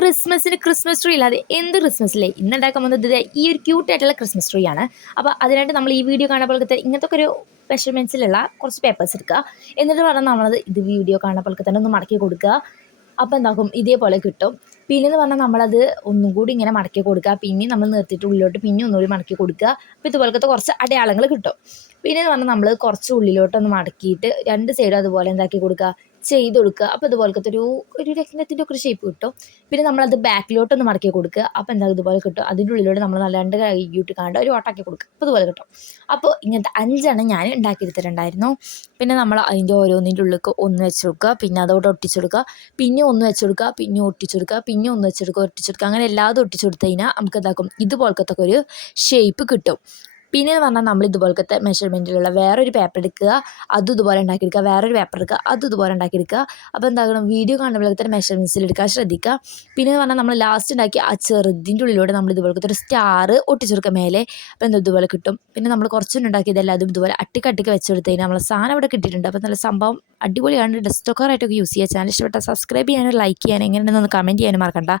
Christmas tree ഇല്ലാതെ എന്ത് ക്രിസ്മസിലെ ഇന്നുണ്ടാക്കാൻ പോകുന്നത് ഈ ഒരു ക്യൂട്ടായിട്ടുള്ള ക്രിസ്മസ് ട്രീ ആണ്. അപ്പോൾ അതിനായിട്ട് നമ്മൾ ഈ വീഡിയോ കാണുമ്പോഴത്തെ ഇങ്ങനത്തെ ഒരു മെഷർമെൻറ്റ്സിലുള്ള കുറച്ച് പേപ്പേഴ്സ് എടുക്കുക. എന്നിട്ട് പറഞ്ഞാൽ നമ്മളത് ഇത് വീഡിയോ കാണുമ്പോഴൊക്കെ തന്നെ ഒന്ന് മടക്കി കൊടുക്കുക. അപ്പോൾ എന്താക്കും ഇതേപോലെ കിട്ടും. പിന്നെയെന്ന് പറഞ്ഞാൽ നമ്മളത് ഒന്നും കൂടി ഇങ്ങനെ മടക്കി കൊടുക്കുക. പിന്നെ നമ്മൾ നിർത്തിയിട്ട് ഉള്ളിലോട്ട് പിന്നെ ഒന്നുകൂടി മടക്കി കൊടുക്കുക. അപ്പോൾ ഇതുപോലത്തെ കുറച്ച് അടയാളങ്ങൾ കിട്ടും. പിന്നെയെന്ന് പറഞ്ഞാൽ നമ്മൾ കുറച്ച് ഉള്ളിലോട്ടൊന്ന് മടക്കിയിട്ട് രണ്ട് സൈഡും അതുപോലെ എന്താക്കി കൊടുക്കുക, ചെയ്ത് കൊടുക്കുക. അപ്പോൾ ഇതുപോലത്തെ ഒരു രത്നത്തിൻ്റെ ഒക്കെ ഒരു ഷേപ്പ് കിട്ടും. പിന്നെ നമ്മളത് ബാക്കിലോട്ടൊന്ന് മടക്കി കൊടുക്കുക. അപ്പോൾ എന്താ ഇതുപോലെ കിട്ടും. അതിൻ്റെ ഉള്ളിലോട്ട് നമ്മൾ നല്ല രണ്ട് കൈയിട്ട് കാണേണ്ട ഒരു ഓട്ടാക്കി കൊടുക്കുക. അപ്പോൾ ഇതുപോലെ കിട്ടും. അപ്പോൾ ഇങ്ങനത്തെ 5 ഞാൻ ഉണ്ടാക്കിയെടുത്തിട്ടുണ്ടായിരുന്നു. പിന്നെ നമ്മൾ അതിൻ്റെ ഓരോന്നിൻ്റെ ഉള്ളിലേക്ക് ഒന്ന് വെച്ച് കൊടുക്കുക, പിന്നെ അതോടെ ഒട്ടിച്ചു കൊടുക്കുക, പിന്നെ ഒന്ന് വെച്ച് കൊടുക്കുക, പിന്നെ ഒട്ടിച്ചു കൊടുക്കുക, പിന്നെ ഒന്ന് വെച്ചെടുക്കുക, ഒട്ടിച്ചു കൊടുക്കുക. അങ്ങനെ എല്ലാതും ഒട്ടിച്ചു കൊടുത്തു കഴിഞ്ഞാൽ നമുക്ക് എന്താക്കും ഇതുപോലത്തെ ഒരു ഷേപ്പ് കിട്ടും. പിന്നെ എന്ന് പറഞ്ഞാൽ നമ്മൾ ഇതുപോലത്തെ മെഷർമെൻറ്റിലുള്ള വേറൊരു പേപ്പർ എടുക്കുക, അതും ഇതുപോലെ ഉണ്ടാക്കിയെടുക്കുക, വേറൊരു പേപ്പർ എടുക്കുക, അതും ഇതുപോലെ ഉണ്ടാക്കിയെടുക്കുക. അപ്പോൾ എന്താക്കണം വീഡിയോ കാണുമ്പോഴത്തെ മെഷർമെൻറ്റ്സിൽ എടുക്കാൻ ശ്രദ്ധിക്കുക. പിന്നെ എന്ന് പറഞ്ഞാൽ നമ്മൾ ലാസ്റ്റ് ഉണ്ടാക്കി ആ ചെറുതിൻ്റെ ഉള്ളിലൂടെ നമ്മൾ ഇതുപോലത്തെ ഒരു സ്റ്റാർ ഒട്ടിച്ചെടുക്കുക മേലെ. അപ്പോൾ എന്താ ഇതുപോലെ കിട്ടും. പിന്നെ നമ്മൾ കുറച്ചും ഉണ്ടാക്കിയതല്ല അതും ഇതുപോലെ അട്ടിക്ക് വെച്ചെടുത്ത് കഴിഞ്ഞാൽ നമ്മൾ സാധനം ഇവിടെ കിട്ടിയിട്ടുണ്ട്. അപ്പോൾ നല്ല സംഭവം അടിപൊളിയാണ്. ഡെസ്ക്ടോക്കറായിട്ടൊക്കെ യൂസ് ചെയ്യുക. ചാനൽ ഇഷ്ടപ്പെട്ടാൽ സബ്സ്ക്രൈബ് ചെയ്യാനും ലൈക്ക് ചെയ്യാനും എങ്ങനെയുണ്ടെന്ന് കമൻറ്റ് ചെയ്യാനും മറക്കണ്ട.